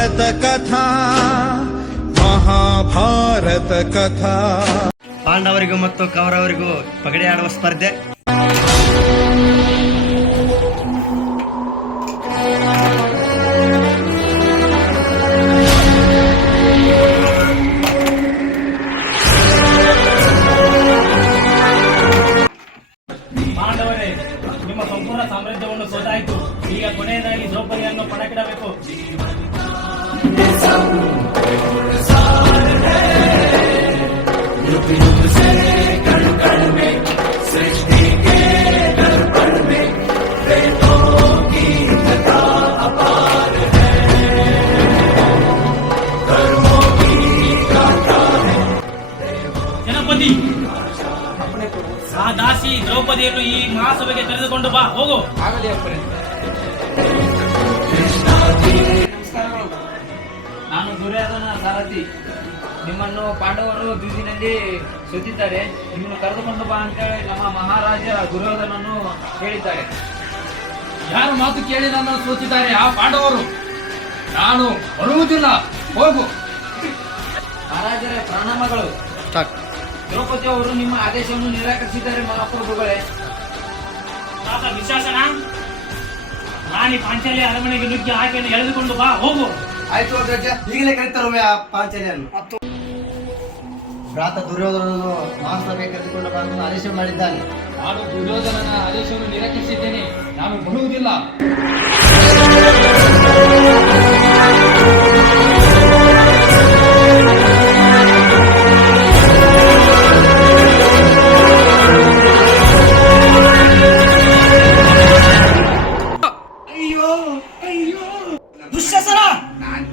ಭಾರತ ಕಥಾ ಮಹಾಭಾರತ ಕಥಾ ಪಾಂಡವರಿಗೂ ಮತ್ತು ಕೌರವರಿಗೂ ಪಗಡೆ ಆಡುವ ಸ್ಪರ್ಧೆ. ಪಾಂಡವರೇ, ನಿಮ್ಮ ಸಂಪೂರ್ಣ ಸಾಮ್ರಾಜ್ಯವನ್ನು ಸೋತಾಯಿತು. ಈಗ ಕೊನೆಯದಾಗಿ ದ್ರೌಪದಿಯನ್ನು ಪಣಕ್ಕಿಡಬೇಕು. ದಾಸಿ ದ್ರೌಪದಿಯನ್ನು ಈ ಮಹಾಸಭೆಗೆ ಕರೆದುಕೊಂಡು ಬಾ ಹೋಗು. ನಾನು ಸಾರಥಿ. ನಿಮ್ಮನ್ನು ಪಾಂಡವರು ಬೀದಿನಲ್ಲಿ ಸುತ್ತಿದ್ದಾರೆ. ನಿಮ್ಮನ್ನು ಕರೆದುಕೊಂಡು ಬಾ ಅಂತೇಳಿ ನಮ್ಮ ಮಹಾರಾಜ ದುರ್ಯೋಧನನ್ನು ಹೇಳಿದ್ದಾರೆ. ಯಾರು ಮಾತು ಕೇಳಿ ನನ್ನ ಸೋತಿದ್ದಾರೆ? ಆ ಪಾಂಡವರು. ನಾನು ಬರುವುದಿಲ್ಲ. ಹೋಗು. ಮಹಾರಾಜರ ಪ್ರಣಾಮಗಳು. ದ್ರೌಪದಿ ಅವರು ನಿಮ್ಮ ಆದೇಶವನ್ನು ನಿರಾಕರಿಸಿದ್ದಾರೆ ಮಹಾಪ್ರಭುಗಳೇ. ತಾತ ವಿಶಾಸನ ರಾಣಿ ಪಾಂಚಾಲಿ ಅರಮನೆಗೆ ನುಗ್ಗಿ ಆಕೆಯನ್ನು ಎಳೆದುಕೊಂಡು ಬಾ. ಹೋಗು. ಆಯ್ತು ಅಗ್ರಜ ಈಗಲೇ ಕರೀತಾರೊಮ್ಮೆ ಆ ಪಾಂಚಾಲಿಯನ್ನು ಭ್ರಾತ ದುರ್ಯೋಧನನು ಮಹಾಸಭೆ ಕರೆದುಕೊಂಡು ಬಂದು ಆದೇಶ ಮಾಡಿದ್ದಾನೆ. ನಾನು ದುರ್ಯೋಧನನ ಆದೇಶವನ್ನು ನಿರಾಕರಿಸಿದ್ದೇನೆ. ನಾನು ಬರುವುದಿಲ್ಲ.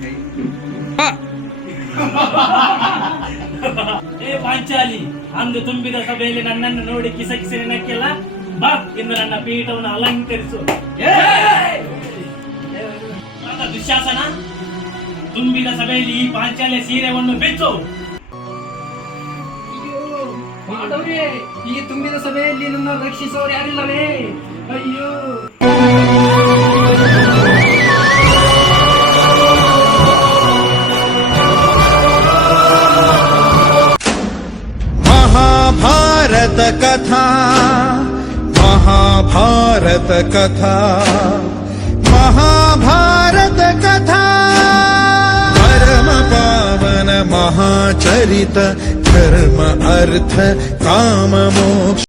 ಏ ಪಾಂಚಾಲಿ, ಅಂದು ತುಂಬಿದ ಸಭೆಯಲ್ಲಿ ನನ್ನನ್ನು ನೋಡಿ ಕಿಸಕಿಸಿ ನಕ್ಕೆಲ್ಲ ಬಾ ಇನ್ನು ನನ್ನ ಪೀಠವನ್ನು ಅಲಂಕರಿಸು. ದುಶಾಸನ, ತುಂಬಿದ ಸಭೆಯಲ್ಲಿ ಈ ಪಾಂಚಾಲಿಯ ಸೀರೆವನ್ನು ಬಿಚ್ಚು. ಈ ತುಂಬಿದ ಸಭೆಯಲ್ಲಿ ನನ್ನ ರಕ್ಷಿಸೋರು ಯಾರಿಲ್ಲವೇ? ಅಯ್ಯೋ. महाभारत कथा महाभारत कथा महाभारत कथा। परम पावन महाचरित धर्म अर्थ काम मोक्ष।